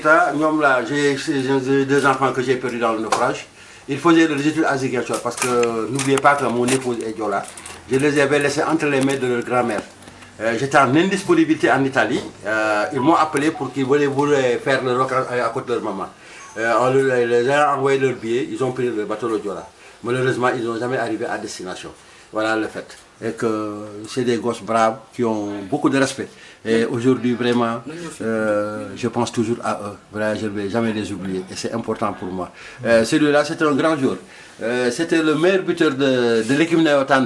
Keita, j'ai deux enfants que j'ai perdus dans le naufrage. Ils faisaient leurs études à Ziguinchor parce que n'oubliez pas que mon épouse est Diola. Je les avais laissés entre les mains de leur grand-mère. J'étais en indisponibilité en Italie. Ils m'ont appelé pour qu'ils voulaient faire le rock à côté de leur maman. On les a envoyé leur billet, ils ont pris le bateau de Diola. Malheureusement, ils n'ont jamais arrivé à destination. Voilà le fait. Et que c'est des gosses braves qui ont beaucoup de respect. Et aujourd'hui, vraiment, je pense toujours à eux. Voilà, je ne vais jamais les oublier. Et c'est important pour moi. Celui-là, c'était un grand jour. C'était le meilleur buteur de l'équipe Nawetan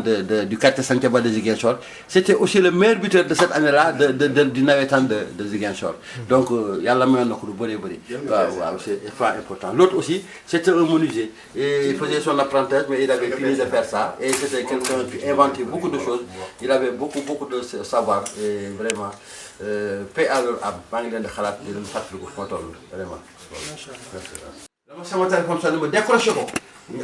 du quartier Santhiaba de Ziguinchor. C'était aussi le meilleur buteur de cette année-là du Nawetan de Ziguinchor. Donc, il y a la main c'est important. L'autre aussi, c'était un menuisier. Et il faisait son apprentissage, mais il avait fini de faire ça. Et c'était quelqu'un qui inventait beaucoup de choses. Il avait beaucoup de savoir. Et vraiment, paix à leur âme. Vraiment. Sama téléphone sonné ma décroché ko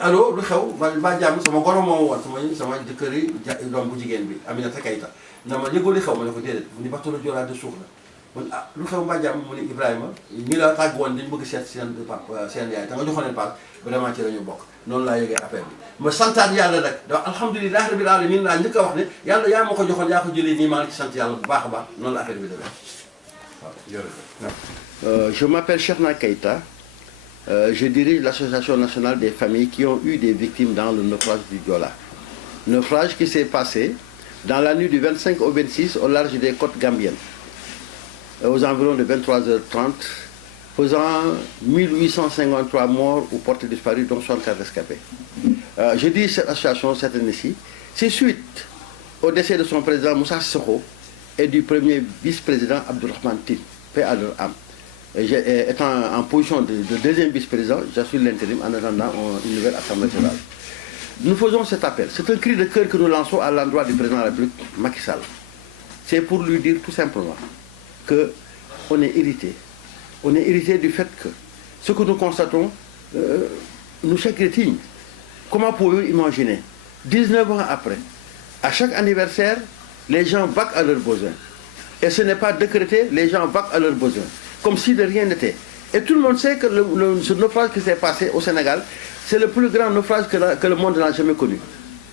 allo lu xew ba jàmm sama goro moo woon sama jëkkër yi doom bu jigéen bi Aminata Keita na ma yëgoo li xew ma ne ko déedéet mu ni bateau Joola de suuf la man ah lu xew ba jàmm mu ni Ibrahima ñi la tàgg woon dañu bëgg seet seen yaay te nga joxoon leen paas vraiment ci la ñu bokk noonu laa yëgee affaire bi ma santaat yàlla nag da alhamdulilah rabbil alamin laa njëkk a wax ne yàlla yaa ma ko joxoon yaa ko jëlee nii maa ngi ci sant yàlla bu baax a baax noonu la affaire bi demee waaw jërëjëf. Je m'appelle Cheikhna Keita. Je dirige l'Association nationale des familles qui ont eu des victimes dans le naufrage du Joola. Naufrage qui s'est passé dans la nuit du 25 au 26 au large des côtes gambiennes, aux environs de 23h30, faisant 1853 morts ou portés disparus, dont 64 rescapés. Je dis cette association cette année-ci, c'est suite au décès de son président Moussa Sissoko et du premier vice-président Abdourahmane Tine, paix à leur âme. Étant en position de deuxième vice-président, j'assure l'intérim en attendant une nouvelle assemblée générale. Nous faisons cet appel. C'est un cri de cœur que nous lançons à l'endroit du président de la République, Macky Sall. C'est pour lui dire tout simplement qu'on est irrité. On est irrité du fait que ce que nous constatons nous s'inquiète. Comment pouvez-vous imaginer, 19 ans après, à chaque anniversaire, les gens vaquent à leurs besoins. Et ce n'est pas décrété, les gens vaquent à leurs besoins. Comme si de rien n'était. Et tout le monde sait que ce naufrage qui s'est passé au Sénégal, c'est le plus grand naufrage que le monde n'a jamais connu.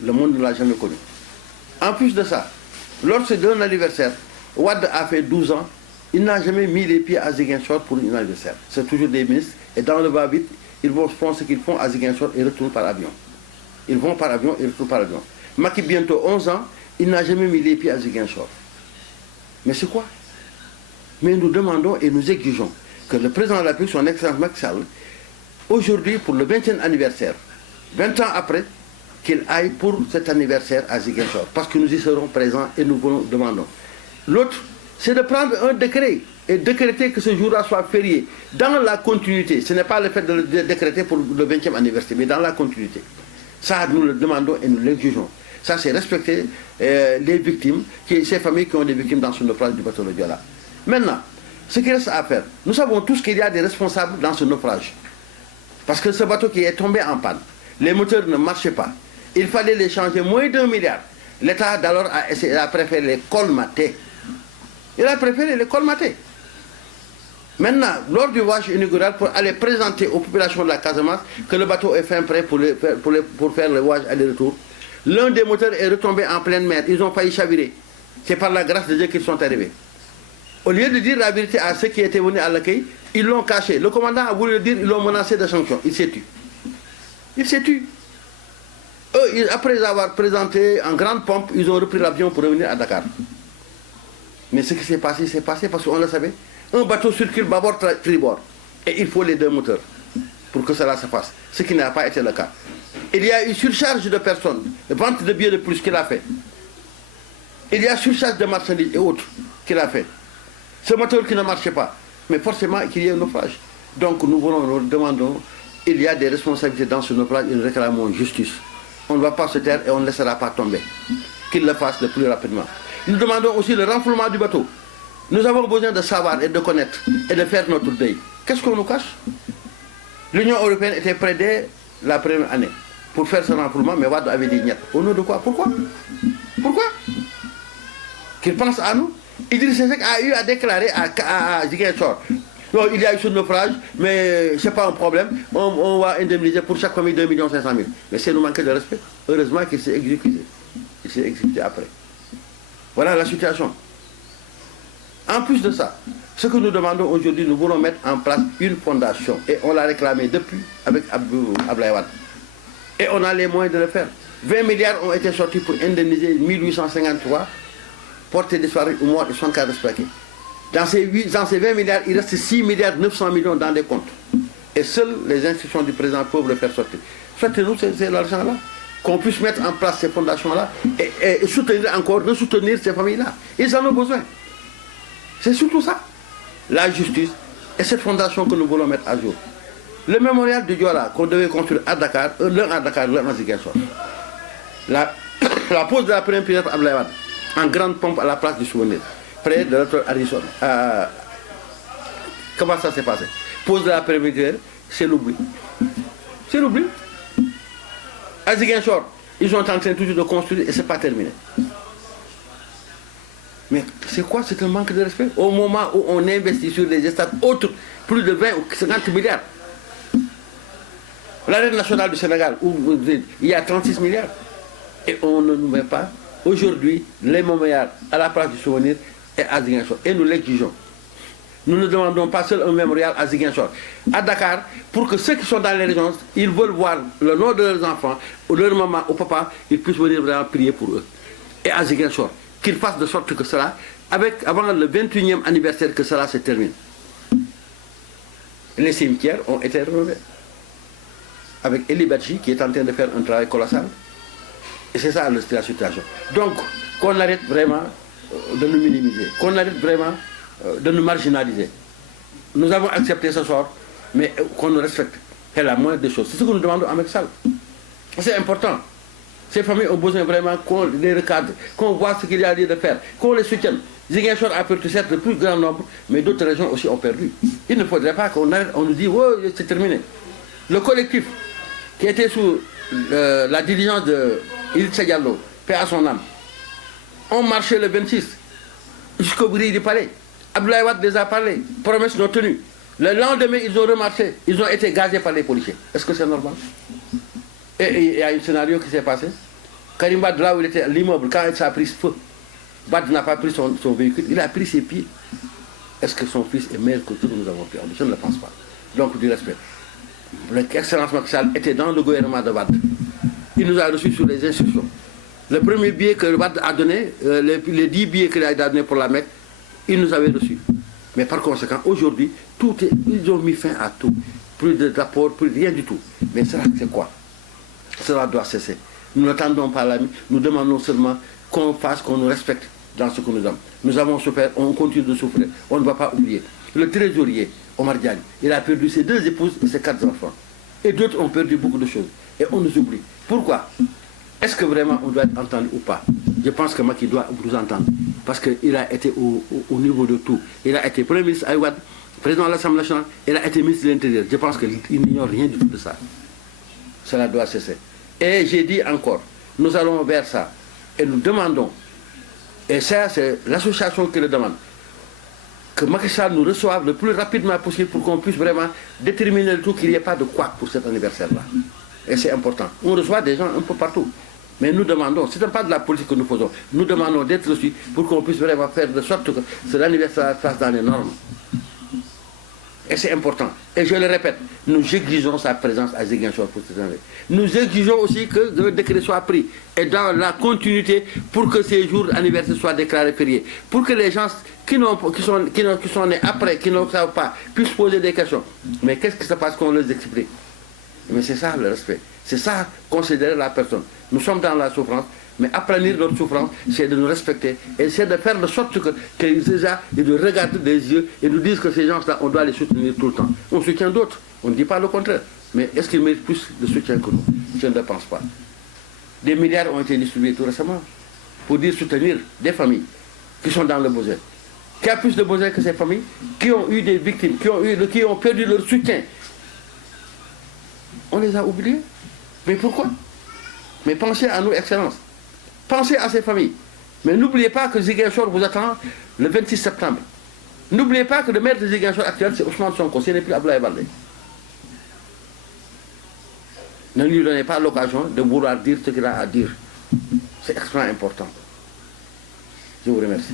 Le monde ne l'a jamais connu. En plus de ça, lors d'un anniversaire, Wade a fait 12 ans, il n'a jamais mis les pieds à Ziguinchor pour un anniversaire. C'est toujours des ministres. Et dans le va-vite, ils vont faire ce qu'ils font à Ziguinchor et retournent par avion. Ils vont par avion et retournent par avion. Macky, bientôt 11 ans, il n'a jamais mis les pieds à Ziguinchor. Mais c'est quoi? Mais nous demandons et nous exigeons que le président de la République, son excellence Macky Sall, aujourd'hui, pour le 20e anniversaire, 20 ans après, qu'il aille pour cet anniversaire à Ziguinchor, parce que nous y serons présents et nous vous demandons. L'autre, c'est de prendre un décret et décréter que ce jour-là soit férié, dans la continuité. Ce n'est pas le fait de le décréter pour le 20e anniversaire, mais dans la continuité. Ça, nous le demandons et nous l'exigeons. Ça, c'est respecter les victimes, ces familles qui ont des victimes dans ce naufrage du bateau de Joola. Maintenant, ce qu'il reste à faire, nous savons tous qu'il y a des responsables dans ce naufrage. Parce que ce bateau qui est tombé en panne, les moteurs ne marchaient pas. Il fallait les changer moins d'1 milliard. L'État d'alors a préféré les colmater. Il a préféré les colmater. Maintenant, lors du voyage inaugural, pour aller présenter aux populations de la Casamance que le bateau est fin prêt pour faire le voyage aller-retour, l'un des moteurs est retombé en pleine mer. Ils ont failli chavirer. C'est par la grâce de Dieu qu'ils sont arrivés. Au lieu de dire la vérité à ceux qui étaient venus à l'accueil, ils l'ont caché. Le commandant a voulu le dire, ils l'ont menacé de sanctions. Il s'est tué. Il s'est tué. Eux, après avoir présenté en grande pompe, ils ont repris l'avion pour revenir à Dakar. Mais ce qui s'est passé parce qu'on le savait. Un bateau circule bâbord, tribord. Et il faut les deux moteurs pour que cela se fasse. Ce qui n'a pas été le cas. Il y a eu surcharge de personnes, vente de billets de plus qu'il a fait. Il y a surcharge de marchandises et autres qu'il a fait. Ce moteur qui ne marchait pas, mais forcément qu'il y ait un naufrage. Donc nous demandons, il y a des responsabilités dans ce naufrage et nous réclamons justice. On ne va pas se taire et on ne laissera pas tomber. Qu'il le fasse le plus rapidement. Nous demandons aussi le renflouement du bateau. Nous avons besoin de savoir et de connaître et de faire notre deuil. Qu'est-ce qu'on nous cache? L'Union européenne était prête dès la première année pour faire ce renflouement, mais Wade avait dit niet. Au nom de quoi? Pourquoi? Pourquoi? Qu'il pense à nous. Idriss Seck a eu à déclarer à Ziguinchor Non, il y a eu ce naufrage, mais ce n'est pas un problème. On va indemniser pour chaque famille 2 500 000. Mais c'est nous manquer de respect. Heureusement qu'il s'est exécuté. Il s'est exécuté après. Voilà la situation. En plus de ça, ce que nous demandons aujourd'hui, nous voulons mettre en place une fondation. Et on l'a réclamé depuis avec Abdoulaye Wade. Et on a les moyens de le faire. 20 milliards ont été sortis pour indemniser 1853 portées disparues ou morts et 64 respectés. Dans ces 20 milliards, il reste 6 milliards 900 millions dans des comptes. Et seules les institutions du président peuvent le faire sortir. Sortez-nous c'est l'argent-là. Qu'on puisse mettre en place ces fondations-là et soutenir encore, re-soutenir ces familles-là. Ils en ont besoin. C'est surtout ça. La justice et cette fondation que nous voulons mettre à jour. Le mémorial de Diola qu'on devait construire à Dakar, l'un à Dakar, l'un à Ziguinchor. La pose de la première pierre à Abdoulaye Wade, en grande pompe à la place du souvenir, près de notre Harrison. Comment ça s'est passé? Pose de la première pierre, c'est l'oubli. C'est l'oubli. À Ziguinchor, ils sont en train toujours de construire et ce n'est pas terminé. Mais c'est quoi? C'est un manque de respect. Au moment où on investit sur des stades autres, plus de 20 ou 50 milliards. L'arène nationale du Sénégal, où il y a 36 milliards. Et on ne nous met pas aujourd'hui les mémorials à la place du souvenir et à Ziguinchor. Et nous l'exigeons. Nous ne demandons pas seul un mémorial à Ziguinchor. À Dakar, pour que ceux qui sont dans les régions, ils veulent voir le nom de leurs enfants, ou leur maman, ou papa, ils puissent venir vraiment prier pour eux. Et à Ziguinchor, qu'ils fassent de sorte que cela, avant le 21e anniversaire, que cela se termine. Les cimetières ont été rénovés. Avec Eli Badji, qui est en train de faire un travail colossal. Et c'est ça la situation. Donc, qu'on arrête vraiment de nous minimiser, qu'on arrête vraiment de nous marginaliser. Nous avons accepté ce sort, mais qu'on nous respecte. C'est la moindre des choses. C'est ce que nous demandons à Macky. C'est important. Ces familles ont besoin vraiment qu'on les recadre, qu'on voit ce qu'il y a lieu de faire, qu'on les soutienne. Ziguinchor a perdu certes le plus grand nombre, mais d'autres régions aussi ont perdu. Il ne faudrait pas qu'on nous dise, oh, c'est terminé. Le collectif qui était sous la diligence de Idrissa Diallo, paix à son âme, ont marché le 26 jusqu'au bruit du palais. Abdoulaye Wade les a parlé, promesses non tenues. Le lendemain, ils ont remarché, ils ont été gazés par les policiers. Est-ce que c'est normal? Et il y a un scénario qui s'est passé. Karim Wade, là où il était à l'immeuble, quand ça a pris feu, Wade n'a pas pris son véhicule, il a pris ses pieds. Est-ce que son fils est meilleur que tout ce que nous avons pris? Je ne le pense pas. Donc, du respect. L'excellence Macky Sall était dans le gouvernement de Wade. Il nous a reçus sur les instructions. Le premier billet que Wade a donné, les 10 billets qu'il a donné pour la Mecque, il nous avait reçus. Mais par conséquent, aujourd'hui, ils ont mis fin à tout. Plus de rapport, plus rien du tout. Mais cela, c'est quoi? Cela doit cesser. Nous n'attendons pas l'ami, nous demandons seulement qu'on fasse, qu'on nous respecte dans ce que nous avons. Nous avons souffert, on continue de souffrir, on ne va pas oublier. Le trésorier, Omar Diagne, il a perdu ses 2 épouses et ses 4 enfants. Et d'autres ont perdu beaucoup de choses. Et on nous oublie. Pourquoi? Est-ce que vraiment on doit être entendu ou pas? Je pense que Macky doit nous entendre. Parce qu'il a été au niveau de tout. Il a été Premier ministre Aïwad, président de l'Assemblée nationale, il a été ministre de l'Intérieur. Je pense qu'il n'ignore rien du tout de ça. Cela doit cesser. Et j'ai dit encore, nous allons vers ça. Et nous demandons, et ça c'est l'association qui le demande, que Macky Sall nous reçoive le plus rapidement possible pour qu'on puisse vraiment déterminer le tout, qu'il n'y ait pas de quoi pour cet anniversaire-là. Et c'est important. On reçoit des gens un peu partout. Mais nous demandons, ce n'est pas de la politique que nous faisons, nous demandons d'être reçus pour qu'on puisse vraiment faire de sorte que cet anniversaire fasse dans les normes. Et c'est important. Et je le répète, nous exigeons sa présence à Ziguinchor pour cette année. Nous exigeons aussi que le décret soit pris et dans la continuité pour que ces jours d'anniversaire soient déclarés fériés. Pour que les gens qui sont nés après, qui ne savent pas, puissent poser des questions. Mais qu'est-ce qui se passe qu'on les explique? Mais c'est ça le respect. C'est ça considérer la personne. Nous sommes dans la souffrance, mais aplanir notre souffrance, c'est de nous respecter. Et c'est de faire de sorte qu'ils déjà, et de regarder des yeux et nous disent que ces gens-là, on doit les soutenir tout le temps. On soutient d'autres, on ne dit pas le contraire. Mais est-ce qu'ils méritent plus de soutien que nous? Je ne le pense pas. Des milliards ont été distribués tout récemment pour dire soutenir des familles qui sont dans le besoin. Qui a plus de besoin que ces familles, qui ont eu des victimes, qui ont perdu leur soutien. On les a oubliés. Mais pourquoi? Mais pensez à nous, Excellence. Pensez à ces familles. Mais n'oubliez pas que Ziguinchor vous attend le 26 septembre. N'oubliez pas que le maire de Ziguinchor actuel, c'est Ousmane Sonko, ce n'est plus Abdoulaye Baldé. Ne lui donnez pas l'occasion de vouloir dire ce qu'il a à dire. C'est extrêmement important. Je vous remercie.